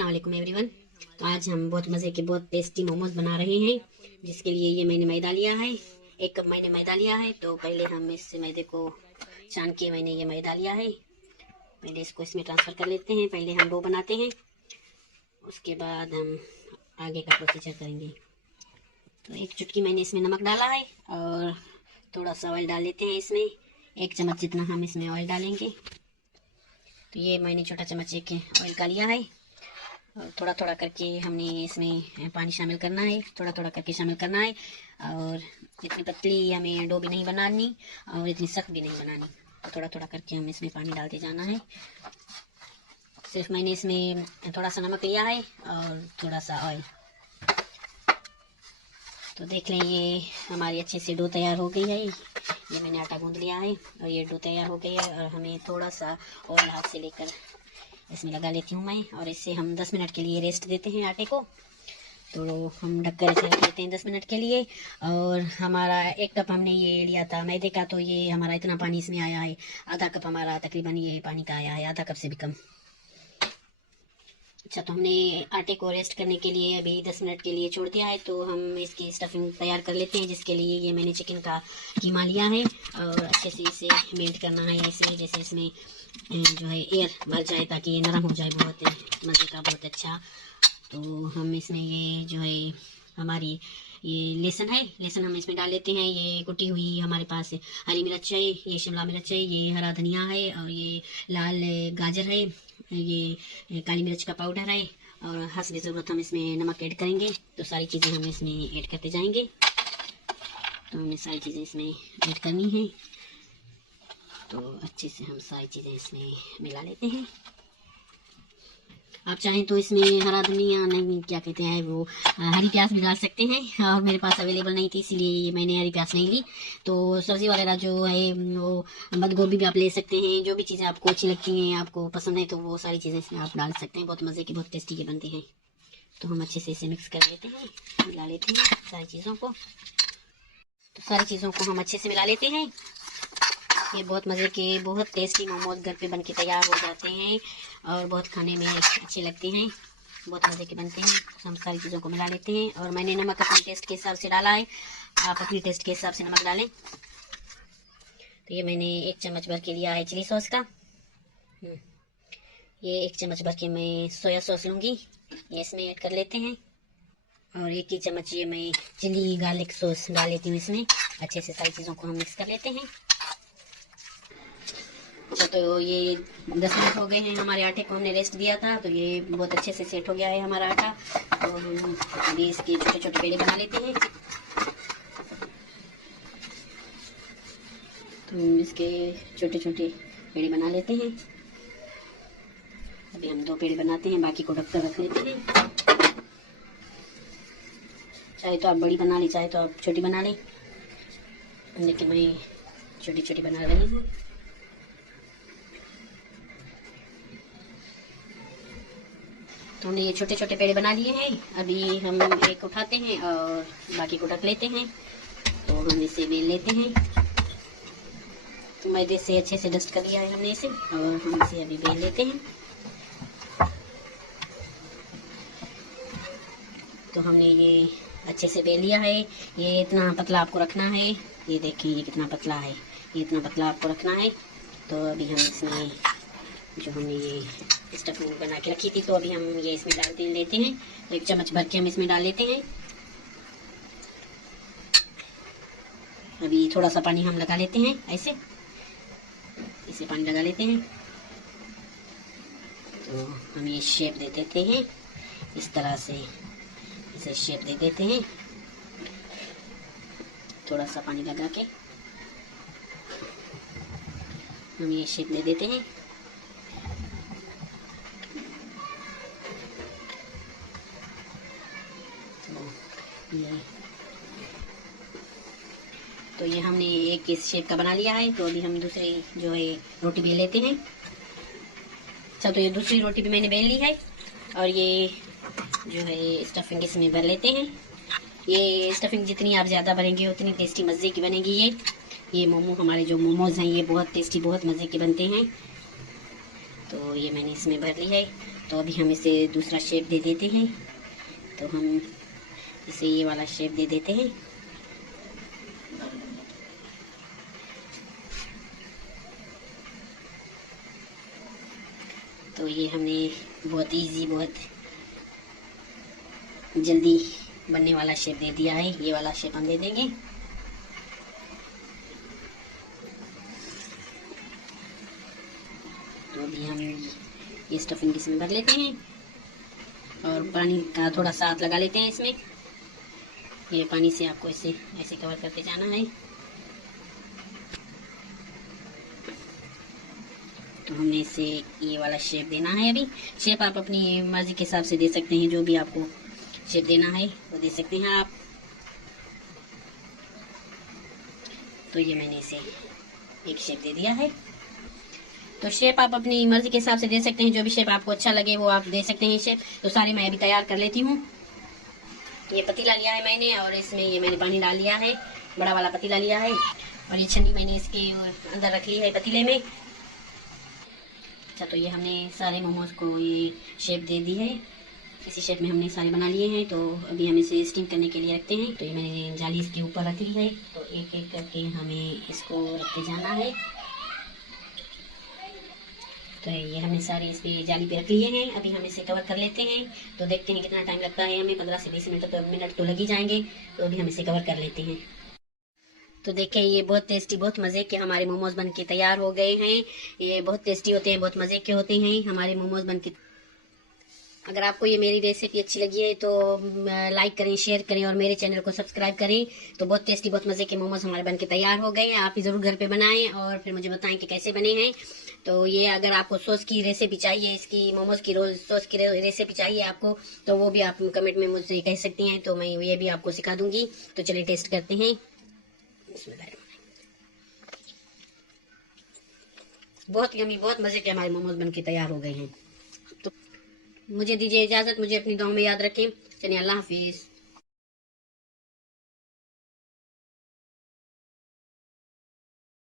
अस्सलाम वालेकुम एवरीवन। तो आज हम बहुत मज़े के बहुत टेस्टी मोमोज बना रहे हैं, जिसके लिए ये मैंने मैदा लिया है। 1 कप मैंने मैदा लिया है। तो पहले हम इस मैदे को छान के मैंने ये मैदा लिया है। पहले इसको इसमें ट्रांसफ़र कर लेते हैं। पहले हम डो बनाते हैं, उसके बाद हम आगे का प्रोसीजर करेंगे। तो 1 चुटकी मैंने इसमें नमक डाला है और थोड़ा सा ऑयल डाल लेते हैं इसमें। 1 चम्मच जितना हम इसमें ऑयल डालेंगे। तो ये मैंने छोटा चम्मच 1 ऑयल का लिया है और थोड़ा थोड़ा करके हमने इसमें पानी शामिल करना है, थोड़ा थोड़ा करके शामिल करना है। और इतनी पतली हमें डो भी नहीं बनानी और इतनी सख्त भी नहीं बनानी। तो थोड़ा थोड़ा करके हम इसमें पानी डालते जाना है। सिर्फ मैंने इसमें थोड़ा सा नमक लिया है और थोड़ा सा ऑयल। तो देख लें, ये हमारी अच्छे से डो तैयार हो गई है। ये मैंने आटा गूंद लिया है और ये डो तैयार हो गई है। और हमें थोड़ा सा ऑयल हाथ से लेकर इसमें लगा लेती हूँ मैं, और इससे हम 10 मिनट के लिए रेस्ट देते हैं आटे को। तो हम ढककर इसे रख लेते हैं 10 मिनट के लिए। और हमारा 1 कप हमने ये लिया था मैदे का, तो ये हमारा इतना पानी इसमें आया है। आधा कप हमारा तकरीबन ये पानी का आया है, आधा कप से भी कम। अच्छा, तो हमने आटे को रेस्ट करने के लिए अभी 10 मिनट के लिए छोड़ दिया है। तो हम इसकी स्टफिंग तैयार कर लेते हैं, जिसके लिए ये मैंने चिकन का कीमा लिया है और अच्छे से इसे मेल्ट करना है। इसे जैसे इसमें जो है एयर भर जाए, ताकि ये नरम हो जाए, बहुत मज़े का, बहुत अच्छा। तो हम इसमें ये जो है हमारी ये लहसुन है, लहसुन हम इसमें डाल लेते हैं। ये कुटी हुई हमारे पास हरी मिर्च है, ये शिमला मिर्च है, ये हरा धनिया है और ये लाल गाजर है, ये काली मिर्च का पाउडर है और हस्ब ज़रूरत हम इसमें नमक ऐड करेंगे। तो सारी चीज़ें हम इसमें ऐड करते जाएंगे। तो हमने सारी चीज़ें इसमें ऐड करनी है। तो अच्छे से हम सारी चीज़ें इसमें मिला लेते हैं। आप चाहें तो इसमें हरा धनिया नहीं, क्या कहते हैं वो, हरी प्याज भी डाल सकते हैं। और मेरे पास अवेलेबल नहीं थी, इसीलिए मैंने हरी प्याज नहीं ली। तो सब्ज़ी वगैरह जो है वो बंद गोभी भी आप ले सकते हैं। जो भी चीज़ें आपको अच्छी लगती हैं, आपको पसंद है, तो वो सारी चीज़ें इसमें आप डाल सकते हैं। बहुत मज़े के, बहुत टेस्टी के बनते हैं। तो हम अच्छे से इसे मिक्स कर लेते हैं, मिला लेते हैं सारी चीज़ों को। तो सारी चीज़ों को हम अच्छे से मिला लेते हैं। ये बहुत मज़े के, बहुत टेस्टी मोमोज घर पे बनके तैयार हो जाते हैं और बहुत खाने में अच्छे लगते हैं, बहुत मज़े के बनते हैं। हम सारी चीज़ों को मिला लेते हैं और मैंने नमक अपने टेस्ट के हिसाब से डाला है। आप अपने टेस्ट के हिसाब से नमक डालें। तो ये मैंने 1 चम्मच भर के लिया है चिली सॉस का। ये 1 चम्मच भर के मैं सोया सॉस लूँगी, ये इसमें ऐड कर लेते हैं। और 1 ही चम्मच ये मैं चिली गार्लिक सॉस डाल लेती हूँ इसमें। अच्छे से सारी चीज़ों को हम मिक्स कर लेते हैं। तो ये 10 मिनट हो गए हैं हमारे आटे को, हमने रेस्ट दिया था। तो ये बहुत अच्छे से सेट हो गया है हमारा आटा। तो हम अभी इसके छोटे छोटे पेड़े बना लेते हैं। तो हम इसके छोटे छोटे पेड़े बना लेते हैं। अभी हम 2 पेड़े बनाते हैं, बाकी को ढककर रख लेते हैं। चाहे तो आप बड़ी बना लें, चाहे तो आप छोटी बना लें, लेकिन मैं छोटी छोटी बना रही हूँ। तो हमने ये छोटे छोटे पेड़े बना लिए हैं। अभी हम एक उठाते हैं और बाकी को ढक लेते हैं। तो हम इसे बेल लेते हैं। तो मैदे से अच्छे से डस्ट कर लिया है हमने इसे, और हम इसे अभी बेल लेते हैं। तो हमने ये अच्छे से बेल लिया है। ये इतना पतला आपको रखना है। ये देखिए, ये कितना पतला है, ये इतना पतला आपको रखना है। तो अभी हम इसमें जो हमने ये स्टफिंग बना के रखी थी, तो अभी हम ये इसमें डाल लेते हैं। तो 1 चम्मच भर के हम इसमें डाल लेते हैं। अभी थोड़ा सा पानी हम लगा लेते हैं, ऐसे इसे पानी लगा लेते हैं। तो हम ये शेप दे देते हैं, इस तरह से इसे शेप दे देते हैं। थोड़ा सा पानी लगा के हम ये शेप दे देते हैं। तो ये हमने एक इस शेप का बना लिया है। तो अभी हम दूसरी जो है रोटी बेल लेते हैं। अच्छा, तो ये दूसरी रोटी भी मैंने बेल ली है और ये जो है स्टफिंग इसमें भर लेते हैं। ये स्टफिंग जितनी आप ज़्यादा भरेंगे उतनी टेस्टी मज़े की बनेगी। ये हमारे जो मोमोज़ हैं, ये बहुत टेस्टी, बहुत मज़े के बनते हैं। तो ये मैंने इसमें भर ली है। तो अभी हम इसे दूसरा शेप दे देते हैं। तो हम इसे ये वाला शेप दे देते हैं। तो ये हमने बहुत इजी, बहुत जल्दी बनने वाला शेप दे दिया है। ये वाला शेप हम दे देंगे। तो अभी हम ये स्टफिंग इसमें भर लेते हैं और पानी का थोड़ा सा हाथ लगा लेते हैं इसमें। ये पानी से आपको इसे ऐसे कवर करते जाना है। तो हमने इसे ये वाला शेप देना है। अभी शेप आप अपनी मर्जी के हिसाब से दे सकते हैं, जो भी आपको शेप देना है वो दे सकते हैं आप। तो ये मैंने इसे एक शेप दे दिया है। तो शेप आप अपनी मर्जी के हिसाब से दे सकते हैं, जो भी शेप आपको अच्छा लगे वो आप दे सकते हैं शेप। तो सारे मैं अभी तैयार कर लेती हूँ। ये पतीला लिया है मैंने और इसमें ये मैंने पानी डाल लिया है, बड़ा वाला पतीला लिया है। और ये छन्नी मैंने इसके अंदर रख ली है पतीले में। अच्छा, तो ये हमने सारे मोमोज को ये शेप दे दी है। इसी शेप में हमने सारे बना लिए हैं। तो अभी हम इसे स्टीम करने के लिए रखते हैं। तो ये मैंने जाली इसके ऊपर रख ली है। तो एक एक करके हमें इसको रखते जाना है। तो ये हमने सारे इस पे जाली पे रख लिए हैं। अभी हम इसे कवर कर लेते हैं। तो देखते हैं कितना टाइम लगता है हमें। 15 से 20 मिनट तो लग ही जाएंगे। तो अभी हम इसे कवर कर लेते हैं। तो देखिए, ये बहुत टेस्टी, बहुत मज़े के हमारे मोमोज बन के तैयार हो गए हैं। ये बहुत टेस्टी होते हैं, बहुत मज़े के होते हैं हमारे मोमोज बन के। अगर आपको ये मेरी रेसिपी अच्छी लगी है तो लाइक करें, शेयर करें और मेरे चैनल को सब्सक्राइब करें। तो बहुत टेस्टी, बहुत मज़े के मोमोज हमारे बन के तैयार हो गए हैं। आप ही ज़रूर घर पे बनाएं और फिर मुझे बताएं कि कैसे बने हैं। तो ये अगर आपको सॉस की रेसिपी चाहिए, इसकी मोमोज की रोज सॉस की रेसिपी चाहिए आपको, तो वो भी आप कमेंट में मुझसे कह सकती हैं। तो मैं ये भी आपको सिखा दूंगी। तो चलिए टेस्ट करते हैं। बहुत यमी, बहुत मज़े के हमारे मोमोज बन के तैयार हो गए हैं। तो मुझे दीजिए इजाज़त, मुझे अपनी दुआ में याद रखें। चलिए, अल्लाह हाफिज़।